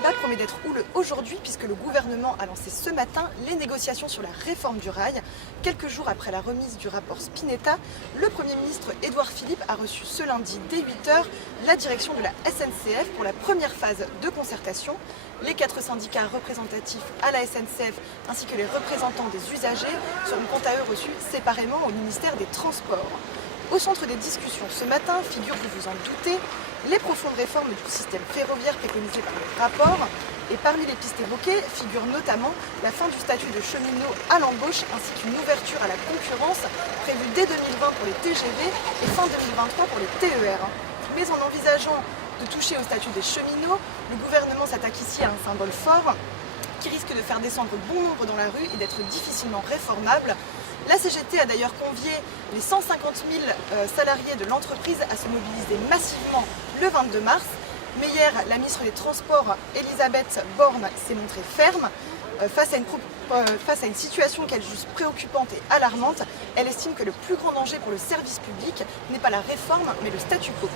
débat promet d'être houleux aujourd'hui puisque le gouvernement a lancé ce matin les négociations sur la réforme du rail. Quelques jours après la remise du rapport Spinetta, le Premier ministre Édouard Philippe a reçu ce lundi dès 8 h la direction de la SNCF pour la première phase de concertation. Les 4 syndicats représentatifs à la SNCF ainsi que les représentants des usagers seront quant à eux reçus séparément au ministère des Transports. Au centre des discussions ce matin figurent, vous vous en doutez, les profondes réformes du système ferroviaire préconisées par le rapport. Et parmi les pistes évoquées figure notamment la fin du statut de cheminot à l'embauche ainsi qu'une ouverture à la concurrence prévue dès 2020 pour les TGV et fin 2023 pour les TER. Mais en envisageant de toucher au statut des cheminots, le gouvernement s'attaque ici à un symbole fort qui risque de faire descendre bon nombre dans la rue et d'être difficilement réformable. La CGT a d'ailleurs convié les 150 000 salariés de l'entreprise à se mobiliser massivement le 22 mars. Mais hier, la ministre des Transports, Elisabeth Borne, s'est montrée ferme. Face à une situation qu'elle juge préoccupante et alarmante, elle estime que le plus grand danger pour le service public n'est pas la réforme, mais le statu quo.